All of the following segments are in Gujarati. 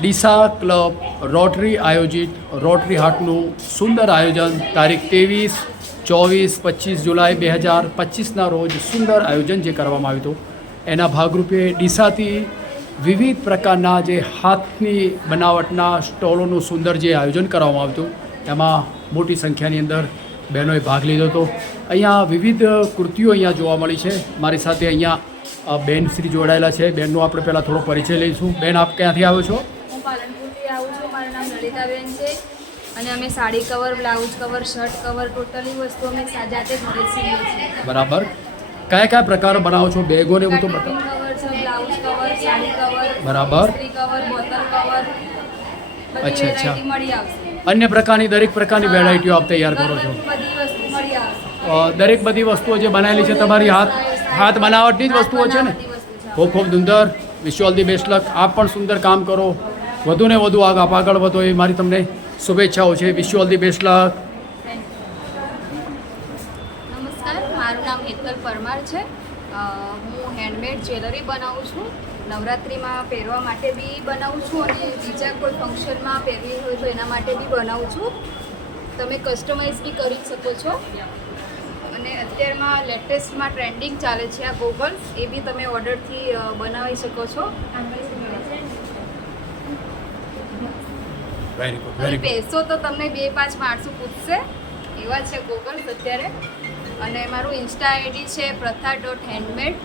ડીસા ક્લબ રોટરી આયોજિત રોટરી હાટનું સુંદર આયોજન તારીખ 23, 24, 25 જુલાઈ 2025ના રોજ સુંદર આયોજન જે કરવામાં આવ્યું હતું, એના ભાગરૂપે ડીસાથી વિવિધ પ્રકારના જે હાથની બનાવટના સ્ટોલોનું સુંદર જે આયોજન કરવામાં આવ્યું હતું, એમાં મોટી સંખ્યાની અંદર બહેનોએ ભાગ લીધો હતો. અહીંયા વિવિધ કૃતિઓ અહીંયા જોવા મળી છે. મારી સાથે અહીંયા બેન શ્રી જોડાયેલા છે. બેનનો આપણે પહેલાં થોડો પરિચય લઈશું. બેન, આપ ક્યાંથી આવો છો? હું પાલનપુરથી આવું છું. મારું નામ લલિતાબેન છે અને અમે sari cover, blouse cover, shirt cover, totally વસ્તુ અમે જાતે ઘરે જ સીવીએ છીએ. બરાબર. કયા કયા પ્રકારો બનાવો છો? બેગો ને એવું તો કટિંગ કવર છે, બ્લાઉઝ કવર, સાડી કવર, બરાબર. સ્ત્રી કવર, બોટલ કવર, બધી વેરાયટી મળી આવશે. અન્ય પ્રકારની દરેક પ્રકારની વેરાયટીઓ આપ તૈયાર કરો છો? બધી વસ્તુ મળી આવશે. દરેક બધી વસ્તુઓ જે બનાવેલી છે તમારી હાથ બનાવટની જ વસ્તુઓ છે ને? ખૂબ ખૂબ સુંદર. Wish you all the best luck. આપ પણ સુંદર કામ કરો, વધુ ને વધુ આગળ વધો એ મારી તમને શુભેચ્છાઓ છે. Wish you all the best luck. નમસ્કાર, મારું નામ હેતલ પરમાર છે. હું હેન્ડમેડ જ્વેલરી બનાવું છું. નવરાત્રિમાં પહેરવા માટે બી બનાવું છું અને બીજા કોઈ ફંક્શનમાં પહેરવી હોય તો એના માટે બી બનાવું છું. તમે કસ્ટમાઇઝ બી કરી શકો છો. અને અત્યારમાં લેટેસ્ટમાં ટ્રેન્ડિંગ ચાલે છે આ ગોગલ્સ, એ બી તમે ઓર્ડરથી બનાવી શકો છો. વેરી ગુડ, તમે બેસો તો તમને 2-5 માણસો પૂછશે એવા છે ગોગલ્સ અત્યારે. અને મારું ઇન્સ્ટા આઈડી છે પ્રથા.હેન્ડમેડ.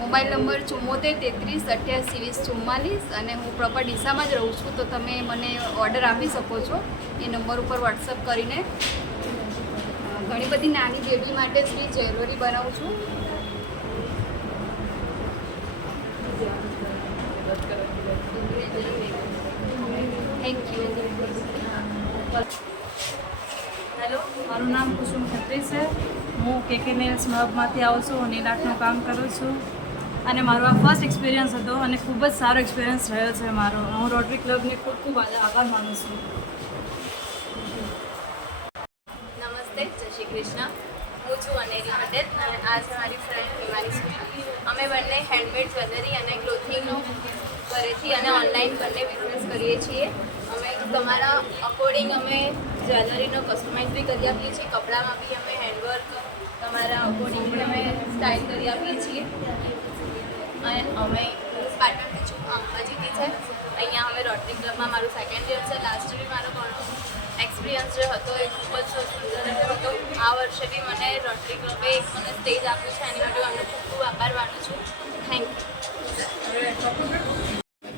Mobile number 74 33 88 20 44. અને હું પ્રોપર ડીસામાં જ રહું છું, તો તમે મને ઓર્ડર આપી શકો છો એ નંબર ઉપર વોટ્સઅપ કરીને. ઘણી બધી નાની બેબી માટે બી જ્વેલરી બનાવું છું. Thank you. હેલો, મારું નામ કુસુમ ખત્રી છે. હું કેકે નેલ્સ હબમાંથી આવું છું. નેલ આર્ટનું કામ કરું છું અને મારો આ ફર્સ્ટ એક્સપિરિયન્સ હતો અને ખૂબ જ સારો એક્સપિરિયન્સ રહ્યો છે મારો. હું રોટરી ક્લબને ખૂબ ખૂબ આભાર માનું છું. નમસ્તે, જય શ્રી કૃષ્ણ. હું છું અનેરી પટેલ અને આ છે મારી ફ્રેન્ડ હિમાની સુશા. અમે બંને હેન્ડમેડ જ્વેલરી અને ક્લોથિંગનું ઘરેથી અને ઓનલાઈન બંને બિઝનેસ કરીએ છીએ. અમે તમારા અકોર્ડિંગ અમે જ્વેલરીનો કસ્ટમાઇઝ બી કરી આપીએ છીએ. કપડામાં બી અમે હેન્ડવર્ક તમારા અકોર્ડિંગ બી અમે સ્ટાઇલ કરી આપીએ છીએ. અને અમે પાટણથી છું, અંબાજીથી છે. અહીંયા અમે રોટરી ક્લબમાં મારું 2nd યર છે. લાસ્ટ બી મારો ઘણો એક્સપિરિયન્સ જે હતો એ ખૂબ જ સુંદર હતો. આ વર્ષે બી મને રોટરી ક્લબે એક મને સ્ટેજ આપ્યું છે, એની માટે અમને ખૂબ ખૂબ આભાર માનું છું. Thank you.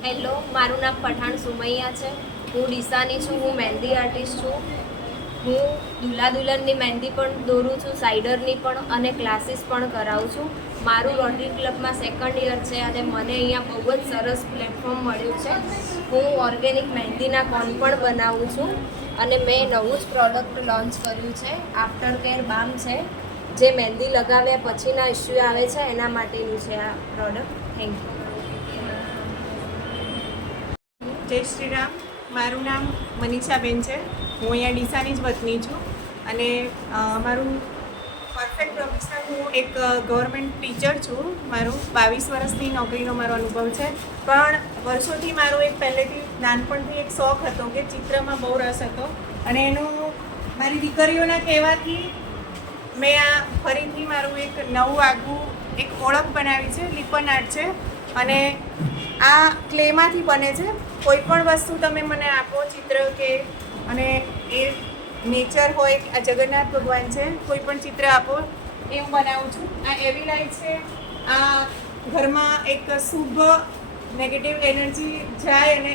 હેલો, મારું નામ પઠાણ સુમૈયા છે. હું ડીસાની છું. હું મહેંદી આર્ટિસ્ટ છું. હું દુલ્હા દુલ્હનની મહેંદી પણ દોરું છું, સાઇડરની પણ, અને ક્લાસીસ પણ કરાવું છું. મારું રોટરી ક્લબમાં 2nd યર છે અને મને અહીંયા બહુ જ સરસ પ્લેટફોર્મ મળ્યું છે. હું ઓર્ગેનિક મહેંદીના કોન પણ બનાવું છું અને મેં નવું જ પ્રોડક્ટ લોન્ચ કર્યું છે. આફ્ટર કેર બામ છે, જે મહેંદી લગાવ્યા પછીના ઇસ્યુ આવે છે એના માટેનું છે આ પ્રોડક્ટ. Thank you. જય શ્રી રામ. મારું નામ મનીષાબેન છે. હું અહીંયા ડીસાની જ વતની છું અને મારું પરફેક્ટ પ્રોફેશનલ હું એક ગવર્મેન્ટ ટીચર છું. મારું 22 વર્ષની નોકરીનો મારો અનુભવ છે. પણ વર્ષોથી મારું એક પહેલેથી નાનપણથી એક શોખ હતો કે ચિત્રમાં બહુ રસ હતો અને એનું મારી દીકરીઓના કહેવાથી મેં આ ફરીથી મારું એક નવું આગવું એક ઓળખ બનાવી છે. લિપન આર્ટ છે અને આ ક્લેમાંથી બને છે. કોઈ પણ વસ્તુ તમે મને આપો, ચિત્ર કે, અને એ નેચર હોય, આ જગન્નાથ ભગવાન છે, કોઈ પણ ચિત્ર આપો એ હું બનાવું છું. આ એવી લાઈટ છે, આ ઘરમાં એક શુભ નેગેટિવ એનર્જી જાય અને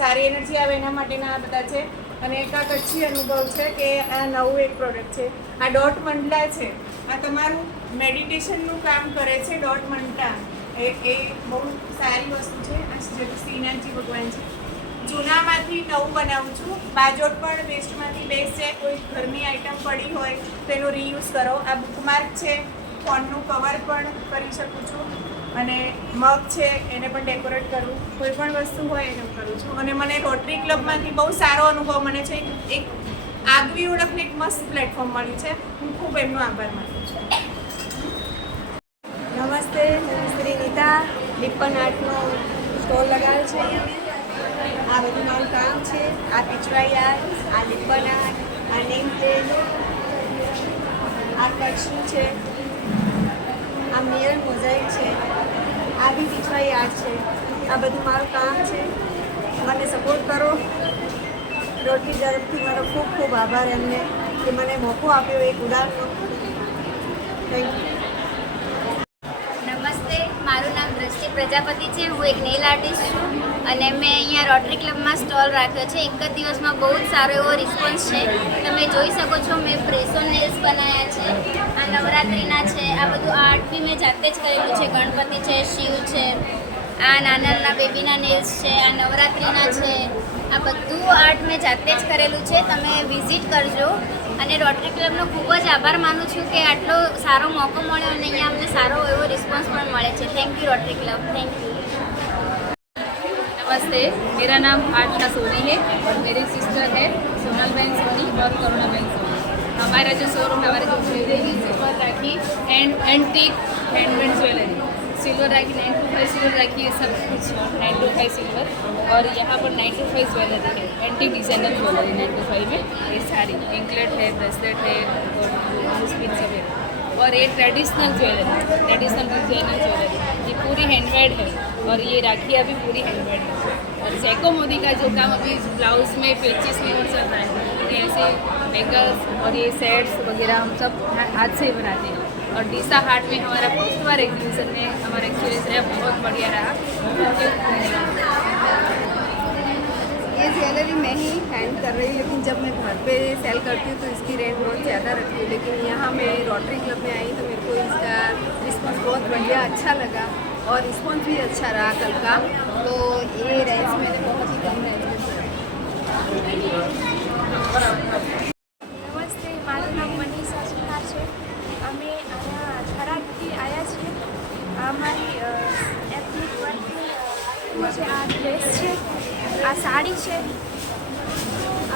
સારી એનર્જી આવે એના માટેના આ બધા છે. અને એક આ કચ્છી અનુભવ છે કે આ નવું એક પ્રોડક્ટ છે. આ ડોટ મંડલા છે. આ તમારું મેડિટેશનનું કામ કરે છે. ડોટ મંડલા એ બહુ સારી વસ્તુ છે. આ શ્રીનાથજી ભગવાન છે. જૂનામાંથી નવું બનાવું છું. બાજોટ પણ વેસ્ટમાંથી બેસ્ટ છે. કોઈ ઘરની આઈટમ પડી હોય તો એનો રીયુઝ કરો. આ બુકમાર્ક છે, ફોનનું કવર પણ કરી શકું છું અને મગ છે એને પણ ડેકોરેટ કરું. કોઈ પણ વસ્તુ હોય એને કરું છું. અને મને રોટરી ક્લબમાંથી બહુ સારો અનુભવ મને છે. એક આગવી ઓળખને એક મસ્ત પ્લેટફોર્મ મળ્યું છે. હું ખૂબ એમનો આભાર માનું છું. નમસ્તે, શ્રી નીતા. લિપન આર્ટનો સ્ટોલ લગાવ્યો છે અહીંયા મેં. આ બધું મારું કામ છે. આ પિચવાઈ આર્ટ, આ લિપન આર્ટ, આ નેમ પ્લેટ, આ કચ્છનું છે, આ મિરર મોઝાઇક છે, આ બી પિચવાઈ આર્ટ છે. આ બધું મારું કામ છે. મને સપોર્ટ કરો. રોટરી તરફથી મારો ખૂબ ખૂબ આભાર એમને કે મને મોકો આપ્યો એક ઉડાનનો. Thank you. નમસ્તે, મારું નામ દ્રષ્ટિ પ્રજાપતિ છે. હું એક નેલ આર્ટિસ્ટ છું અને મેં અહીંયા રોટરી ક્લબમાં સ્ટોલ રાખ્યો છે. એક જ દિવસમાં બહુ જ સારો એવો રિસ્પોન્સ છે. તમે જોઈ શકો છો, મેં પ્રેસોન નેલ્સ બનાવ્યા છે, આ નવરાત્રિના છે, આ બધું આર્ટ બી મેં જાતે જ કરેલું છે. ગણપતિ છે, શિવ છે, આ નાના નાના બેબીના નેલ્સ છે, આ નવરાત્રિના છે, આ બધું આર્ટ મેં જાતે જ કરેલું છે. તમે વિઝિટ કરજો અને રોટરી ક્લબનો ખૂબ જ આભાર માનું છું કે આટલો સારો મોકો મળ્યો અને અહીંયા અમને સારો એવો રિસ્પોન્સ પણ મળે છે. Thank you rotary club, thank you. नमस्ते, मेरा नाम आशा सोनी है और मेरी सिस्टर है सोनल बहन सोनी और करुणा बहन सोनी. हमारा जो शोरूम है, हमारे जो ज्वेलरी सिल्वर राखी एंटीक हैंडमेड ज्वेलरी, सिल्वर राखी 925 सिल्वर राखी, ये सब कुछ 925 सिल्वर. और यहाँ पर 925 ज्वेलरी है, एंटीक डिजाइनर ज्वेलरी 925 में. ये सारी एंकलेट है, ब्रेसलेट है और स्पिन सब है. और ये traditional jewellery, traditional designer jewellery, ये पूरी हैंडमेड है. और ये राखियाँ भी पूरी हैंडमेड है. और जैको मोदी का जो काम अभी ब्लाउज में पेचिस में और चल रहा है, ये ऐसे बैंगल्स और ये सेट्स वगैरह हम सब हाथ से ही बनाते हैं. और डीसा हाट में हमारा फर्स्ट बार एग्जीबिशन में हमारा एक्सपीरियंस रहा, बहुत बढ़िया रहा. ये ज्वेलरी मैं ही हैंड कर रही हूँ, लेकिन जब मैं घर पे सेल करती हूँ तो इसकी रेंज बहुत ज़्यादा रखती हूँ. लेकिन यहाँ मैं रोटरी क्लब में आई तो मेरे को इसका रिस्पॉन्स बहुत बढ़िया अच्छा लगा और रिस्पॉन्स भी अच्छा रहा कल का. तो ये रेंज मैंने बहुत ही कम रेंज में करा. નમસ્તે, મારું નામ મનીષા સુથાર છે. અમે અહીંયા થરાદથી આવ્યા છીએ. આ અમારી એથનિક વર્કની છે. આ ડ્રેસ છે, આ સાડી છે,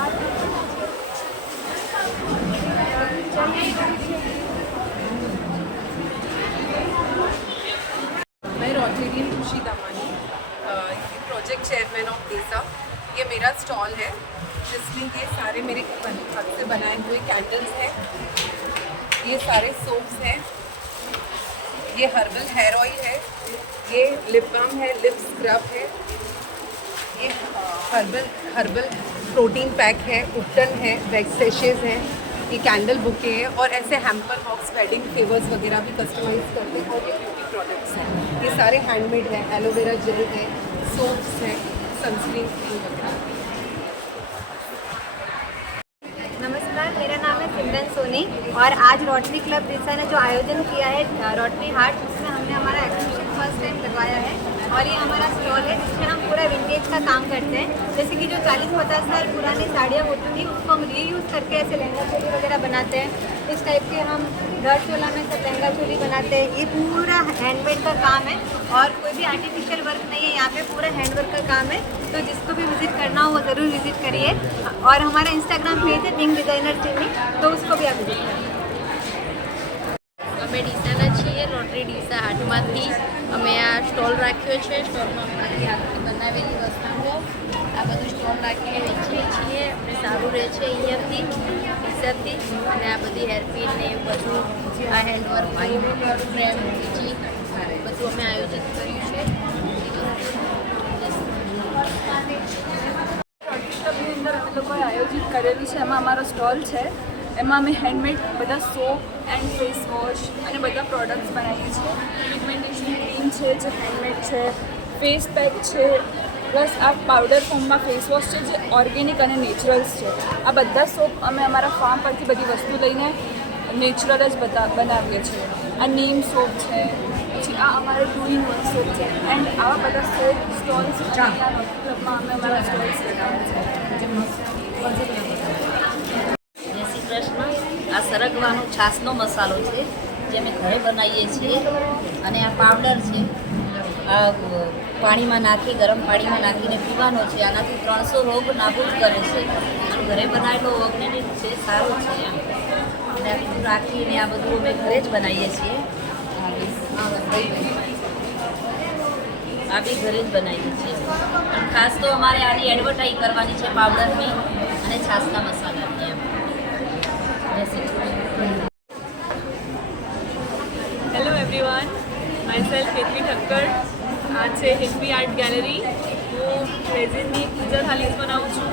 આ मैं रोटरी खुशी दमानी, प्रोजेक्ट चेयरमैन ऑफ डीसा. ये मेरा स्टॉल है जिसमें ये सारे मेरे हाथ से बनाए हुए कैंडल्स हैं, ये सारे सोप्स हैं, ये हर्बल हेयर ऑयल है, ये लिप बाम है, लिप स्क्रब है, ये हर्बल प्रोटीन पैक है, उपटन है, वैक्स सेशेज हैं, ये कैंडल बुके है और ऐसे हैम्पर बॉक्स, वेडिंग फेवर्स वगैरह भी कस्टमाइज करते हैं. और ये ब्यूटी प्रोडक्ट्स हैं, ये सारे हैंडमेड है, एलोवेरा जेल है, सोप्स हैं, सनस्क्रीन क्रीम वगैरह. नमस्कार, मेरा नाम है सिमरन सोनी और आज रोटरी क्लब डीसा ने जो आयोजन किया है रोटरी हाट, उसमें हमने हमारा एक्सिबिशन फर्स्ट टाइम लगवाया है. और ये हमारा स्टॉल है जिसमें हम पूरा विंटेज का काम करते हैं. जैसे कि जो 40-50 साल पुरानी साड़ियाँ होती थी उसको हम रीयूज़ करके ऐसे लहंगा चोली वगैरह बनाते हैं. इस टाइप के हम घर चोला में सब लहंगा चोली बनाते हैं. ये पूरा हैंडमेड का काम है और कोई भी आर्टिफिशियल वर्क नहीं है, यहाँ पे पूरा हैंडवर्क का काम है. तो जिसको भी विजिट करना हो वो ज़रूर विजिट करिए. और हमारा इंस्टाग्राम पेज है पिंक डिज़ाइनर चिन्नी, तो उसको भी आप विजिट करिए. અમે ડીસાના છીએ, રોટરી ડીસા હાટમાંથી અમે આ સ્ટોલ રાખ્યો છે. સ્ટોલમાં અમારી હાથથી બનાવેલી વસ્તુઓ આ બધું સ્ટોલ રાખીને વેચીએ છીએ. અમને સારું રહે છે અહીંયાથી ડીસાથી. અને આ બધી હેરપિન ને બધું આ હેન્ડવર્ક ફ્રેમ બીજી બધું અમે આયોજન કર્યું છે. રોટરી ક્લબની અંદર અમે લોકોએ આયોજિત કરેલું છે. એમાં અમારો સ્ટોલ છે. એમાં અમે હેન્ડમેડ બધા સોપ એન્ડ ફેસ વોશ અને બધા પ્રોડક્ટ્સ બનાવીએ છીએ. પિગમેન્ટેશન ક્રીમ છે જે હેન્ડમેડ છે, ફેસ પેક છે, પ્લસ આ પાવડર ફોર્મમાં ફેસ વોશ છે જે ઓર્ગેનિક અને નેચરલ્સ છે. આ બધા સોપ અમે અમારા ફાર્મ પરથી બધી વસ્તુ લઈને નેચરલ જ બનાવીએ છીએ. આ નીમ સોપ છે, પછી આ અમારો 2-in-1 સોપ છે. એન્ડ આવા બધા સોપ સ્ટોલ્સ ક્લબમાં અમે અમારા સ્ટોલ્સ બનાવ્યા છે. જય શ્રી કૃષ્ણ. આ સરગવાનો છાશનો મસાલો છે જે અમે ઘરે બનાવીએ છીએ. અને આ પાવડર છે, આ પાણીમાં નાખી ગરમ પાણીમાં નાખીને પીવાનો છે. આનાથી 300 રોગ નાબૂદ કરે છે. અને ઘરે બનાવેલો ઓર્ગેનિક છે, સારો છે એમ. અને આ રાખીને આ બધું અમે ઘરે જ બનાવીએ છીએ. આ બી ઘરે જ બનાવી છે. પણ ખાસ તો અમારે આની એડવર્ટાઈઝ કરવાની છે પાવડરની અને છાશના મસાલાની એમ. જય Shri Krishna. Hello everyone, myself Hetvi Thakkar. આ છે હેતવી આર્ટ ગેલેરી. હું રેઝિનની પૂજા થાલીઝ બનાવું છું,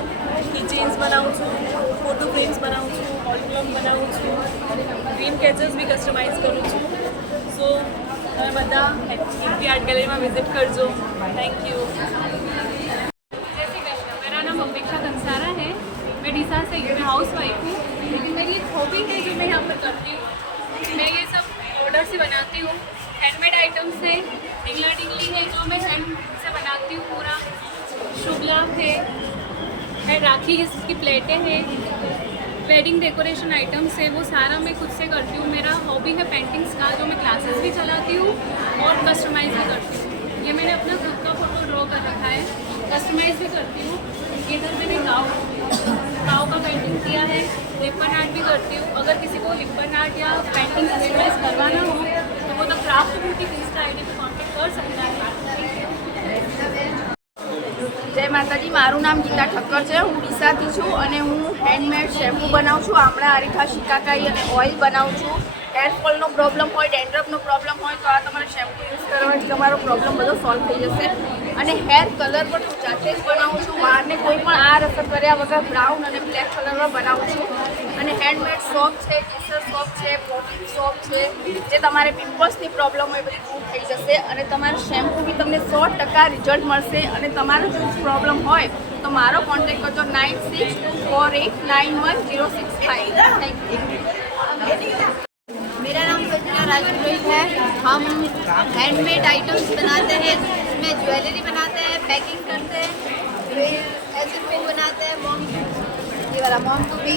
કિચેન્સ બનાવું છું, ફોટો ફ્રેમ્સ બનાવું છું, ઓલ્બમ બનાવું છું, ડ્રીમ કેચર્સ બી કસ્ટમાઇઝ કરું છું. સો તમે બધા હેતવી આર્ટ गैलरी विजिट करजो. Thank you. जय श्री कृष्ण. मेरा नाम अपेक्षा कंसारा है. मैं डीसा से हाउस वाइफ हूँ, लेकिन मेरी एक हॉबी है जो मैं यहाँ पर करती हूँ. मैं ये सब ऑर्डर से बनाती हूँ. हैंडमेड आइटम्स है, टिंगला टिंगली है जो मैं हैंड से बनाती हूँ पूरा. शुभ लाभ है, राखी की प्लेटें हैं, वेडिंग डेकोरेशन आइटम्स है, वो सारा मैं खुद से करती हूँ. मेरा हॉबी है पेंटिंग्स का, जो मैं क्लासेस भी चलाती हूँ और कस्टमाइज़ भी करती हूँ. ये मैंने अपना खुद का फोटो ड्रॉ कर रखा है, कस्टमाइज़ भी करती हूँ. इधर मैंने गाँव का पेंटिंग किया है, लिपन आर्ट भी करती हूँ. अगर किसी को लिपन आर्ट या पेंटिंग कस्टमाइज़ करवाना हो तो वो तो क्राफ्ट ब्यूटी की इंस्टा आईडी पर कॉन्टेक्ट कर सकता है. જય માતાજી. મારું નામ ગીતા ઠક્કર છે. હું ડીસાથી છું અને હું હેન્ડમેડ શેમ્પૂ બનાવું છું. આમળા, અરીઠા, શિકાકાઈ અને ઓઇલ બનાવું છું. હેરફોલનો પ્રોબ્લેમ હોય, ડેન્ડ્રફનો પ્રોબ્લેમ હોય તો આ તમારે શેમ્પૂ યુઝ કરવાથી તમારો પ્રોબ્લેમ બધો સોલ્વ થઈ જશે. અને હેર કલર પણ હું જાતે જ બનાવું છું. વાળને કોઈ પણ આ અસર કર્યા વગર બ્રાઉન અને બ્લેક કલરમાં બનાવું છું. અને હેન્ડમેડ સોપ છે, કેસર સોપ છે, પ્રોટીન સોપ છે, જે તમારે પિમ્પલ્સની પ્રોબ્લેમ હોય બધી દૂર થઈ જશે. અને તમારું શેમ્પૂ બી તમને 100% રિઝલ્ટ મળશે. અને તમારો જો પ્રોબ્લેમ હોય તો મારો કોન્ટેક્ટ કરજો 9624891065. Thank you. मेरा नाम सजना राजपुरोहित है. हम हैंडमेड आइटम्स बनाते हैं, इसमें ज्वेलरी बनाते हैं, पैकिंग करते हैं, फिर ऐसे वो बनाते हैं मॉम, ये वाला मॉम टू बी,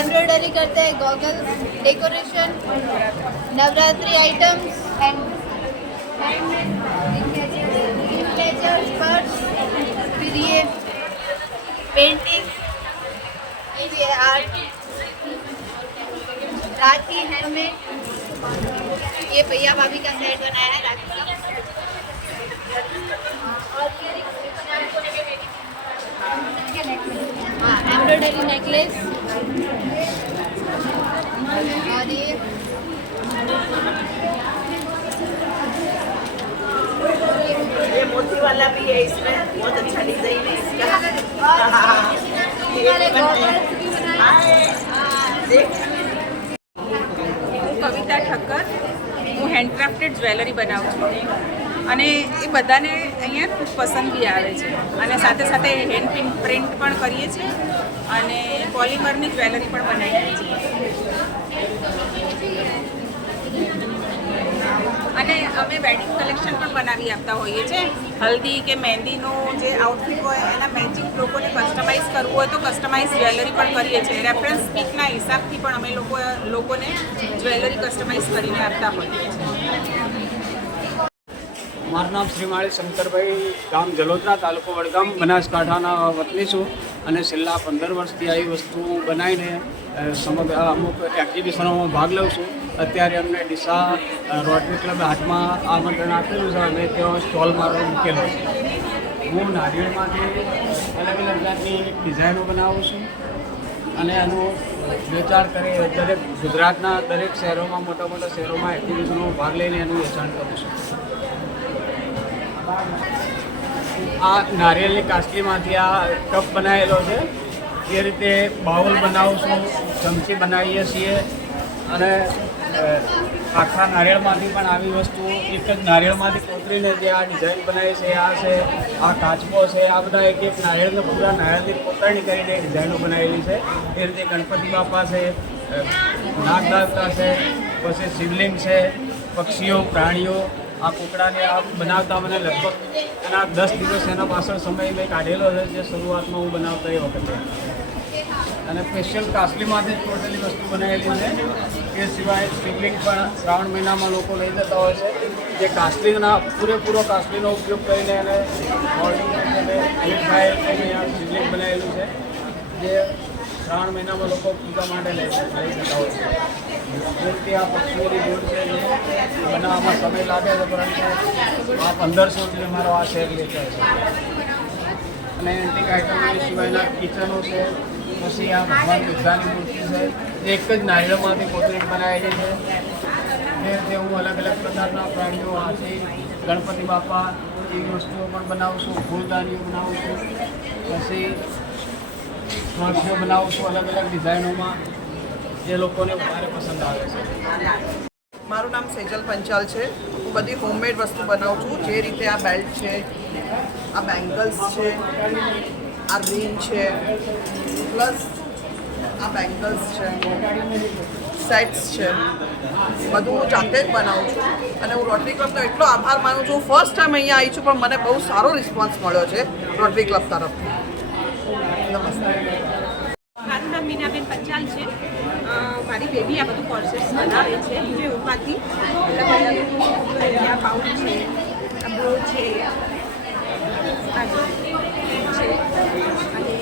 एम्ब्रॉयडरी करते हैं, goggles, decoration, Navratri items and purse, फिर ये पेंटिंग, ये भी है आर्ट, राखी हैंडमेड, ये भैया भाभी का सेट बनाया है राखी का. हाँ, एम्ब्रॉयडरी नेकलेस. और ये मोती वाला भी है, इसमें बहुत अच्छा डिजाइन है इसका. કવિતા ઠક્કર. હું હેન્ડક્રાફ્ટેડ જ્વેલરી બનાવું છું અને એ બધાને અહીંયા ખૂબ પસંદ બી આવે છે. અને સાથે સાથે હેન્ડ પ્રિન્ટ પણ કરીએ છીએ અને પોલિમરની જ્વેલરી પણ બનાવીએ છીએ. અને અમે વેડિંગ કલેક્શન પણ બનાવી આપતા હોઈએ છીએ. હલ્દી કે મહેંદીનું જે આઉટફિટ હોય એના મેચિંગ લોકોને કસ્ટમાઇઝ કરવું હોય તો કસ્ટમાઇઝ જ્વેલરી પણ કરીએ છીએ. રેફરન્સ પીકના હિસાબથી પણ અમે લોકોને જ્વેલરી કસ્ટમાઇઝ કરીને આપતા હોઈએ છીએ. મારું નામ શ્રીમાળી શંકરભાઈ, ગામ જલોદરા, તાલુકો વડગામ, બનાસકાંઠાના વતની છું. અને છેલ્લા 15 વર્ષથી આવી વસ્તુ બનાવીને સમગ્ર અમુક એક્ઝિબિશનોમાં ભાગ લઉં છું. અત્યારે અમને ડીસા રોટરી ક્લબ હાથમાં આમંત્રણ આપેલું છે અને ત્યાં સ્ટોલ મારો મૂકેલો છે. હું નારિયેળમાંથી અલગ અલગ જાતની ડિઝાઇનો બનાવું છું અને એનું વેચાણ કરી દરેક ગુજરાતના દરેક શહેરોમાં, મોટા મોટા શહેરોમાં એક્ઝિબિશનોમાં ભાગ લઈને એનું વેચાણ કરું છું. આ નારિયેળની કાસ્ટલીમાંથી આ કપ બનાવેલો છે. એ રીતે બાઉલ બનાવું છું, ચમચી બનાવીએ છીએ. અને આખા નારિયેળમાંથી પણ આવી વસ્તુ એક જ નારિયેળમાંથી કોતરીને જે આ ડિઝાઇન બનાવી છે, આ છે, આ કાચબો છે, આ બધા એક એક નારિયેળને પૂરા નારિયેળની કોતરણી કરીને ડિઝાઇનો બનાવેલી છે. એ રીતે ગણપતિ બાપા છે, નાગદાતા છે, પછી શિવલિંગ છે, પક્ષીઓ, પ્રાણીઓ. આ કૂકડાને આ બનાવતા મને લગભગ એના 10 દિવસ એના પાછળ સમય મેં કાઢેલો છે, જે શરૂઆતમાં હું બનાવતો એ વખતે. અને સ્પેશિયલ કાસલીમાંથી જ ટોટલી વસ્તુ બનાવેલી છે. એ સિવાય શિવલિંગ પણ શ્રાવણ મહિનામાં લોકો લઈ જતા હોય છે, જે કાસલીના પૂરેપૂરો કાસલીનો ઉપયોગ કરીને એને શિવલિંગ બનાવેલું છે, જે શ્રાવણ મહિનામાં લોકો પૂજા માટે લઈ શકતા હોય છે. જેમકે આ પક્ષીઓની દૂધ છે જે બનાવવામાં સમય લાગે છે, પરંતુ આ 1500 સુધી અમારો આ શેર વેચાય છે. અને એન્ટિક આઇટમો સિવાયના કિચનો છે, પછી આ ભગવાન બુદ્ધાની મૂર્તિ છે, જે એક જ નારિયેળમાંથી કોતરીક બનાવેલી છે. એ રીતે હું અલગ અલગ પ્રકારના પ્રાણીઓ હાથી, ગણપતિ બાપા એવી વસ્તુઓ પણ બનાવું છું. ફૂલદાનીઓ બનાવું છું, પછી વાંખીઓ બનાવું છું અલગ અલગ ડિઝાઇનોમાં, જે લોકોને વધારે પસંદ આવે છે. મારું નામ સેજલ પંચાલ છે. હું બધી હોમમેડ વસ્તુ બનાવું છું. જે રીતે આ બેલ્ટ છે, આ બેંગલ્સ છે, આ રિંગ છે, પ્લસ આ બેંગલ્સ છે, સેટ્સ છે, બધું હું જાતે જ બનાવું છું. અને હું રોટરી ક્લબનો એટલો આભાર માનું છું. ફર્સ્ટ ટાઈમ અહીંયા આવી છું, પણ મને બહુ સારો રિસ્પોન્સ મળ્યો છે રોટરી ક્લબ તરફથી. નમસ્તે. મારું નામ મીનાબેન પંચાલ છે. મારી બેબી આ બધું કોર્સેસ બનાવે છે યુટ્યુબમાંથી. અલગ અલગ આ પાઉચ છે, આ બ્રો છે, આ છે અને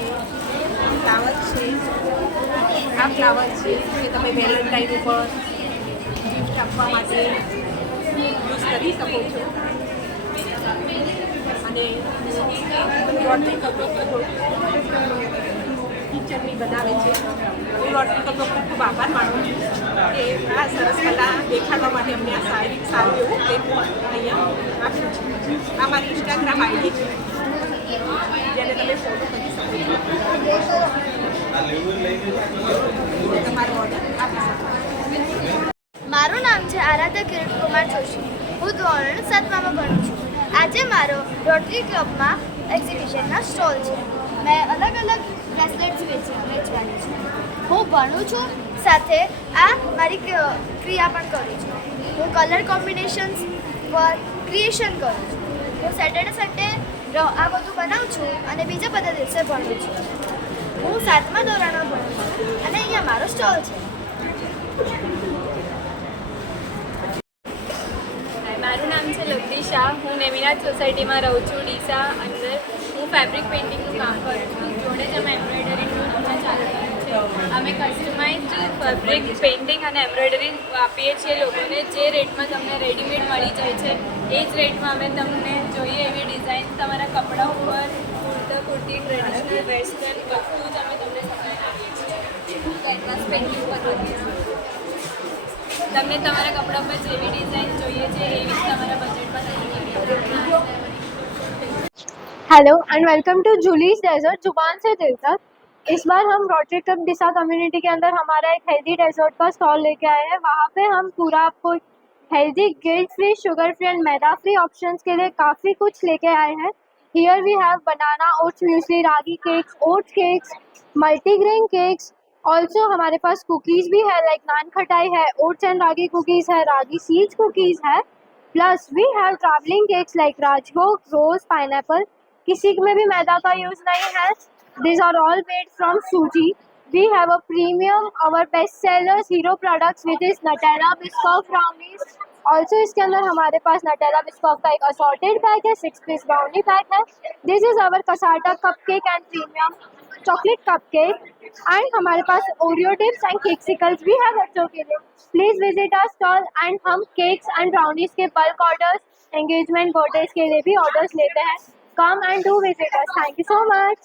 ફ્લાવર છે. આ ફ્લાવર છે કે તમે વેલેન્ટાઇન ઉપર ગિફ્ટ આપવા માટે યુઝ કરી શકો છો. અને રોટરી કપડો કિચન બી બનાવે છે. હું રોટરી કપડો ખૂબ આભાર માનું છું કે આ સરસ કલા દેખાડવા માટે અમને આ સારું એવું પ્લેટફોર્મ અહીંયા આપ્યું છે. આ મારી ઇન્સ્ટાગ્રામ આઈડી છે, જેને તમે ફોલો કરી શકો છો. તમારો ઓર્ડર આપી શકો. મારું નામ છે આરાધ્યા કિરણ કુમાર જોશી. હું ધોરણ 7માં ભણું છું. આજે મારો રોટરી ક્લબમાં એક્ઝિબિશનના સ્ટોલ છે. મેં અલગ અલગ બ્રેસલેટ્સ વેચવાની છે. હું ભણું છું, સાથે આ મારી ક્રિયા પણ કરું છું. હું કલર કોમ્બિનેશન્સ પર ક્રિએશન કરું છું. હું સેટરડે સન્ડે આ બધું બનાવું છું અને બીજા બધા દિવસે ભણું છું. હું 7મા ધોરણમાં ભણું છું અને અહીંયા મારો સ્ટોલ છે. મારું નામ છે લગદી શાહ. હું નેમિનાથ સોસાયટીમાં રહું છું, ડીસા અંદર. હું ફેબ્રિક પેઇન્ટિંગનું કામ કરું છું. જોડે જ અમે એમ્બ્રોઇડરીનું અમે ચાલુ કર્યું છે. અમે કસ્ટમાઇઝડ ફેબ્રિક પેઇન્ટિંગ અને એમ્બ્રોઇડરી આપીએ છીએ લોકોને. જે રેટમાં તમને રેડીમેડ મળી જાય છે એ જ રેટમાં અમે તમને જોઈએ એવી ડિઝાઇન તમારા કપડા ઉપર, કુર્તા કુર્તી, ટ્રેડિશનલ વેસ્ટર્ન બધું જ અમે તમને સપ્લાય કરીએ છીએ. કેનવાસ પેઇન્ટિંગ કરવાની છે. તમને તમારા કપડા પર જેવી ડિઝાઇન જોઈએ છે એવી જ તમારા બજેટમાં તમને hello and welcome to Julie's dessert, जुबान से दिल तक। इस बार हम रोटरी क्लब डिसा कम्युनिटी के अंदर हमारा एक हेल्दी डेजर्ट का स्टॉल लेके आए हैं। वहाँ पे हम पूरा आपको healthy, guilt free, sugar free and maida free options के लिए काफ़ी कुछ लेके आए हैं। Here we have banana oats muesli, ragi cakes, oats cakes, multigrain cakes. Also हमारे पास कुकीज़ भी है, लाइक नान खटाई है, ओट्स एंड रागी कुकीज़ है, रागी सीड्स कुकीज़ है। Plus we have travelling cakes like Rajbhog, rose, pineapple. किसी में भी मैदा का यूज़ नहीं है। These are all made from सूजी. We have a premium, our best sellers hero products which is Nutella Biscoff brownies. Also इसके अंदर हमारे पास Nutella Biscoff का एक assorted पैक है, 6 piece brownie पैक है. This is our Casata cupcake and premium chocolate cupcake. And हमारे पास Oreo dips and Keksicles भी है बच्चों के लिए. Please visit our stall and हम cakes and brownies के bulk orders, engagement, birthdays के लिए भी orders लेते हैं. Come and do visit us. Thank you so much.